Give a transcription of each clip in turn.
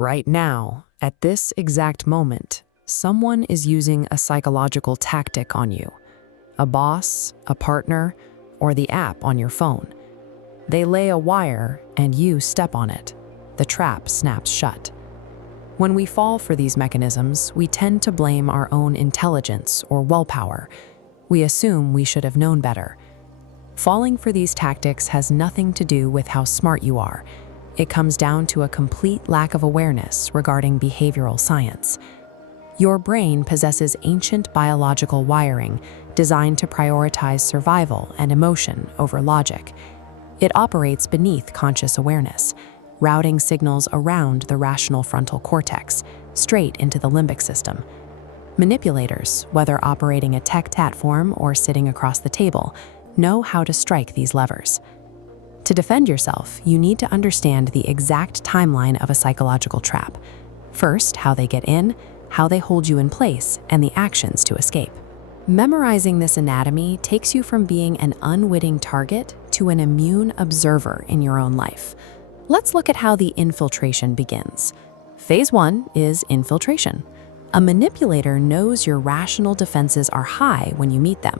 Right now, at this exact moment, someone is using a psychological tactic on you. A boss, a partner, or the app on your phone. They lay a wire and you step on it. The trap snaps shut. When we fall for these mechanisms, we tend to blame our own intelligence or willpower. We assume we should have known better. Falling for these tactics has nothing to do with how smart you are. It comes down to a complete lack of awareness regarding behavioral science. Your brain possesses ancient biological wiring designed to prioritize survival and emotion over logic. It operates beneath conscious awareness, routing signals around the rational frontal cortex, straight into the limbic system. Manipulators, whether operating a tech-tat form or sitting across the table, know how to strike these levers. To defend yourself, you need to understand the exact timeline of a psychological trap. First, how they get in, how they hold you in place, and the actions to escape. Memorizing this anatomy takes you from being an unwitting target to an immune observer in your own life. Let's look at how the infiltration begins. Phase 1 is infiltration. A manipulator knows your rational defenses are high when you meet them.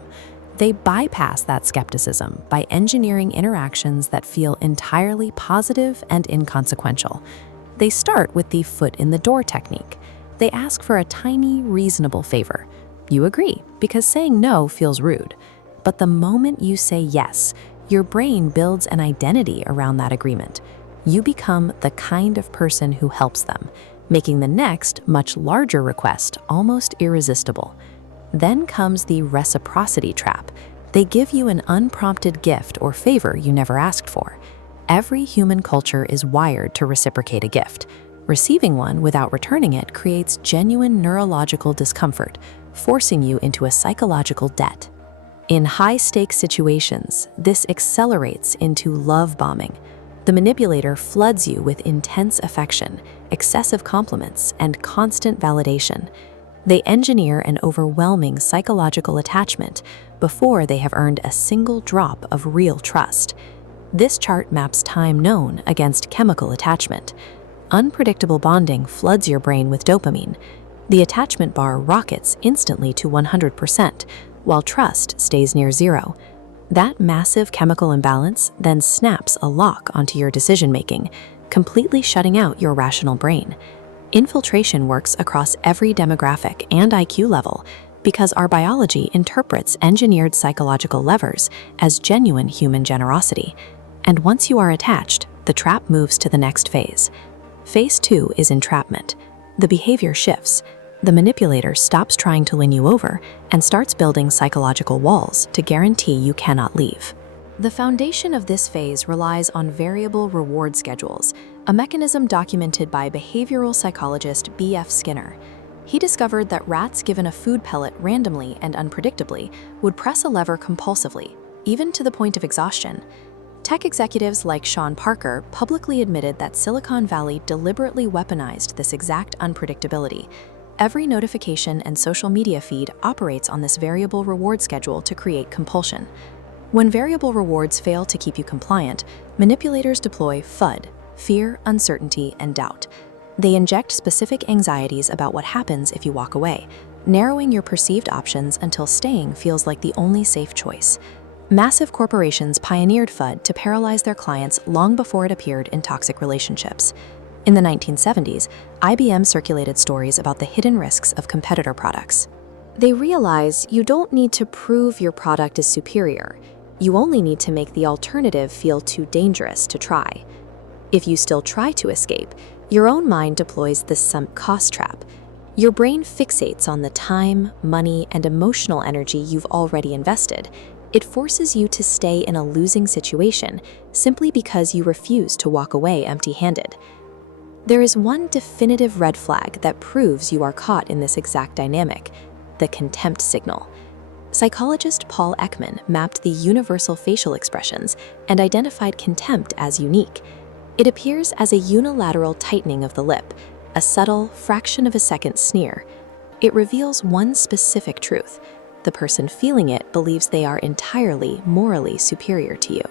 They bypass that skepticism by engineering interactions that feel entirely positive and inconsequential. They start with the foot in the door technique. They ask for a tiny, reasonable favor. You agree, because saying no feels rude. But the moment you say yes, your brain builds an identity around that agreement. You become the kind of person who helps them, making the next, much larger request almost irresistible. Then comes the reciprocity trap. They give you an unprompted gift or favor you never asked for. Every human culture is wired to reciprocate a gift. Receiving one without returning it creates genuine neurological discomfort, forcing you into a psychological debt. In high-stakes situations, this accelerates into love bombing. The manipulator floods you with intense affection, excessive compliments, and constant validation. They engineer an overwhelming psychological attachment before they have earned a single drop of real trust. This chart maps time known against chemical attachment. Unpredictable bonding floods your brain with dopamine. The attachment bar rockets instantly to 100%, while trust stays near zero. That massive chemical imbalance then snaps a lock onto your decision-making, completely shutting out your rational brain. Infiltration works across every demographic and IQ level because our biology interprets engineered psychological levers as genuine human generosity. And once you are attached, the trap moves to the next phase. Phase 2 is entrapment. The behavior shifts. The manipulator stops trying to win you over and starts building psychological walls to guarantee you cannot leave. The foundation of this phase relies on variable reward schedules, a mechanism documented by behavioral psychologist B.F. Skinner. He discovered that rats given a food pellet randomly and unpredictably would press a lever compulsively, even to the point of exhaustion. Tech executives like Sean Parker publicly admitted that Silicon Valley deliberately weaponized this exact unpredictability. Every notification and social media feed operates on this variable reward schedule to create compulsion. When variable rewards fail to keep you compliant, manipulators deploy FUD, fear, uncertainty, and doubt. They inject specific anxieties about what happens if you walk away, narrowing your perceived options until staying feels like the only safe choice. Massive corporations pioneered FUD to paralyze their clients long before it appeared in toxic relationships. In the 1970s, IBM circulated stories about the hidden risks of competitor products. They realize you don't need to prove your product is superior. You only need to make the alternative feel too dangerous to try. If you still try to escape, your own mind deploys the sunk cost trap. Your brain fixates on the time, money, and emotional energy you've already invested. It forces you to stay in a losing situation simply because you refuse to walk away empty-handed. There is one definitive red flag that proves you are caught in this exact dynamic: the contempt signal. Psychologist Paul Ekman mapped the universal facial expressions and identified contempt as unique. It appears as a unilateral tightening of the lip, a subtle, fraction-of-a-second sneer. It reveals one specific truth: the person feeling it believes they are entirely morally superior to you.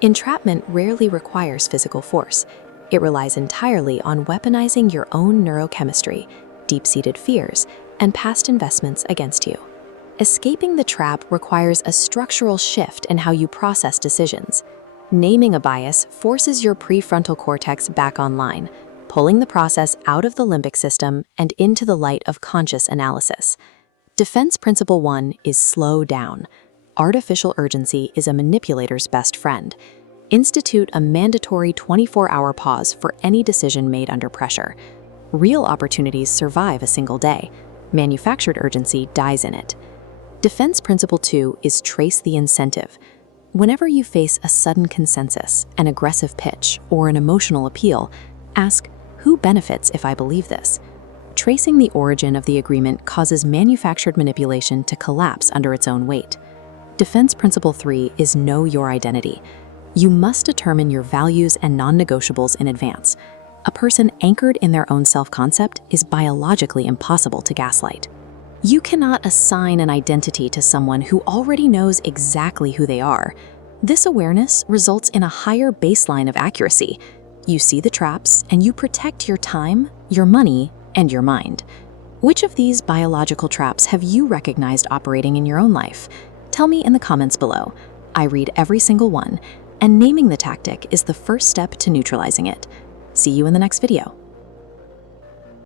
Entrapment rarely requires physical force. It relies entirely on weaponizing your own neurochemistry, deep-seated fears, and past investments against you. Escaping the trap requires a structural shift in how you process decisions. Naming a bias forces your prefrontal cortex back online, pulling the process out of the limbic system and into the light of conscious analysis. Defense Principle 1 is slow down. Artificial urgency is a manipulator's best friend. Institute a mandatory 24-hour pause for any decision made under pressure. Real opportunities survive a single day. Manufactured urgency dies in it. Defense Principle 2 is trace the incentive. Whenever you face a sudden consensus, an aggressive pitch, or an emotional appeal, ask, who benefits if I believe this? Tracing the origin of the agreement causes manufactured manipulation to collapse under its own weight. Defense Principle 3 is know your identity. You must determine your values and non-negotiables in advance. A person anchored in their own self-concept is biologically impossible to gaslight. You cannot assign an identity to someone who already knows exactly who they are. This awareness results in a higher baseline of accuracy. You see the traps, and you protect your time, your money, and your mind. Which of these biological traps have you recognized operating in your own life? Tell me in the comments below. I read every single one, and naming the tactic is the first step to neutralizing it. See you in the next video.